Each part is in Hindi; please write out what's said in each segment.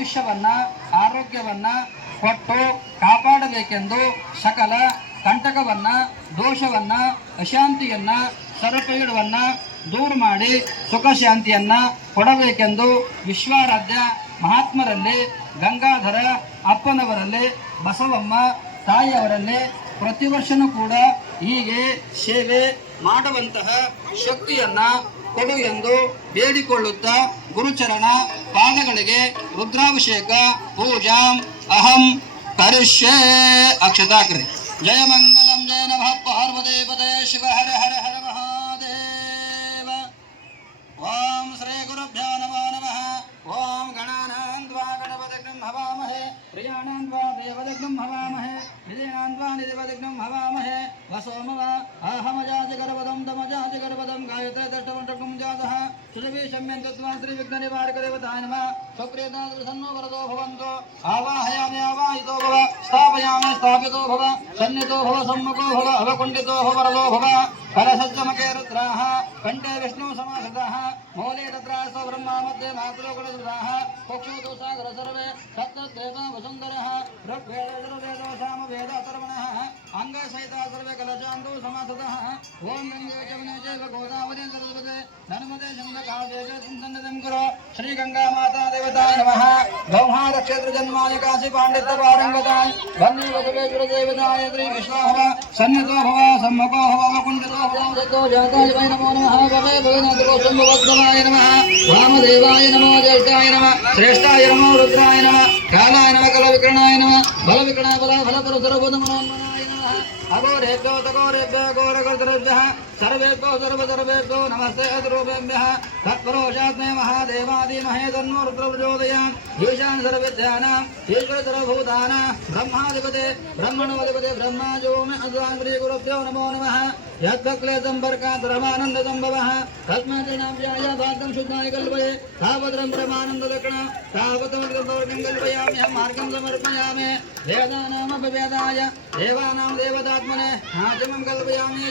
ಆಯುಷ್ಯವನ್ನ, ಆರೋಗ್ಯವನ್ನ ಕೊಟ್ಟು ಕಾಪಾಡಬೇಕೆಂದು ಸಕಲ ಕಂಟಕವನ್ನ, ದೋಷವನ್ನ, ಅಶಾಂತಿಯನ್ನ ಸರಪೀಡವನ್ನ ದೂರ ಮಾಡಿ ಸುಖ ಶಾಂತಿಯನ್ನ ಕೊಡಬೇಕೆಂದು ವಿಶ್ವಾರಾಧ್ಯ ಮಹಾತ್ಮರಲ್ಲಿ, ಗಂಗಾಧರ ಅಪ್ಪನವರಲ್ಲಿ, ಬಸವಮ್ಮ ತಾಯಿಯವರಲ್ಲಿ ಪ್ರತಿ ವರ್ಷನೂ ಕೂಡ ಹೀಗೆ ಸೇವೆ ಮಾಡುವಂತಹ ಶಕ್ತಿಯನ್ನ ಕೊಡು ಎಂದು ಬೇಡಿಕೊಳ್ಳುತ್ತಾ ಗುರುಚರಣ ಪಾದಗಳಿಗೆ ರುದ್ರಾಭಿಷೇಕ, ಪೂಜಾ, ಅಹಂ ಕರಿಷ್ಯೆ ಅಕ್ಷತಾಕ್ರಿ. ಜಯ ಮಂಗಲಂ, ಜಯ ನಮಃ ಪಾರ್ವದೇ ಪದೇ ಶಿವ ಹರ ಹರ ಹರ ಮಹಾದೇವ. ಓಂ ಶ್ರೀ ಗುರುಭ್ಯೋ ನಮೋ ನಮಃ. ಓಂ ಗಣಾನಂದ್ವಾ ಗಣಪದಗ್ನಂ ಹವಾಮಹೇ ಪ್ರಿಯಾನಂದ್ವಾ ದೇವದಗ್ನಂ ಹವಾಮಹೇ ನಿಧಿನಾನ್ವಾ ನಿಧಿಪದಗ್ನಂ ಹವಾಮಹೇ ವಸೋಮವ ತಮಜಾತಿ यथदष्टपुण्डकुञ्जातः सुरभिषम्यं दत्त्वा श्रीविघ्ननिवारकदेवताय नमः। स्वप्रेतादृसन्नो वरदो भवन्तो। आवाहयामि आवाहितो भव। स्थापयामि स्थापितो भव। सन्नितो भव, सम्मुखो भव, अवकुण्ठितो भव, वरदो भव। करसज्जमके रुद्राः कण्ठे विष्णुसमासृताः मूले तत्रासो ब्रह्मा मध्ये मातृकुलसृताः पक्षोतु सागर सर्वे सत्रद्वैता वसुन्दरः ऋग्वेदजुर्वेदो श्यामवेदातर्मणः अङ्गसहिता सर्वे कल గౌ సమాసత ఓం గంగేచమనే చైవ గోదావరి సరస్వతే నర్మదే చంద్రకాశేష సుందరం కురు. శ్రీ గంగా మాతా దేవతాయ నమః. గౌహార క్షేత్ర జన్మాయ కాశీ పాండిత్య పారంగతాయ. వందే వసువేశ్వర దేవతాయ శ్రీ విశ్వాహవ. సన్నితో భవ సమ్మకో భవ ముకుండితో భవ సద్దో జాతాయ వై నమో నమః. గమే భవనాథ గోసంభవత్సవాయ నమః. వామదేవాయ నమో జ్యేష్ఠాయ నమః. శ్రేష్ఠాయ నమో రుద్ర अगोरेभ्यो तगोरेभ्यो घोरगर्तृभ्यः सर्वेभ्यो सर्वसर्वेभ्यो नमस्ते अद्रूपेभ्यः तत्परोषात् ब्रह्माधिपते, ब्रह्मणोऽधिपते, ब्रह्माजो मे अद्वाङ्ग्रीगुरुभ्यो नमो नमः। यद्भक्लेसम्पर्कात् रमानन्दसम्भवः। तस्मादिनाभ्याय भागं शुद्धाय कल्पये। तावद्रं परमानन्ददक्षिण तावतमद्गम्भवर्गं कल्पयाम्यहं मार्गं समर्पयामि। वेदानामपवेदाय देवानां देवतात्मने। आचम कल्पयामि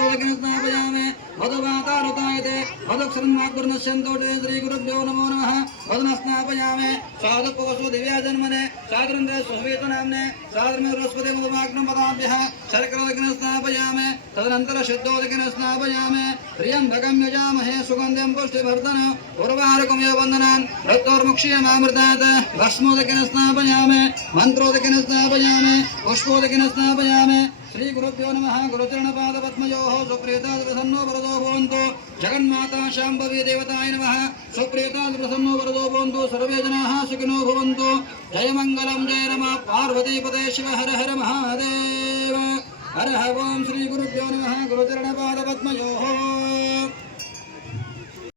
मदक्षन्माकुर्नश्यन्तोटे श्रीगुरुभ्यो नमो नमः। वदनस्नापयामे साधुपवसु दिव्याजन्मने सागरन्द्रे सुहवेतु नाम्ने साधर्मे बृहस्पति मुदमाग्नं पदाभ्यः शर्करलग्न स्नापयामे तदनन्तर शुद्धोदकिन स्नापयामे प्रियं स्नापयामे पुष्पोदकिन स्नापयामे శ్రీగురుభ్యో నమ గురుచరణపాదపద్మయో సుప్రియతాదృసన్నో వరదో భవంతు జగన్మాతా శాంభవి దేవతాయ నమ సుప్రియతాదృసన్నో వరదో భవంతు సర్వే జనా సుఖినో భవంతు జయమంగళం జయ నమ పార్వతీపదే శివ హర హర మహాదేవ హర ఓం శ్రీగురుభ్యో నమ గురుచరణపాదపద్మయో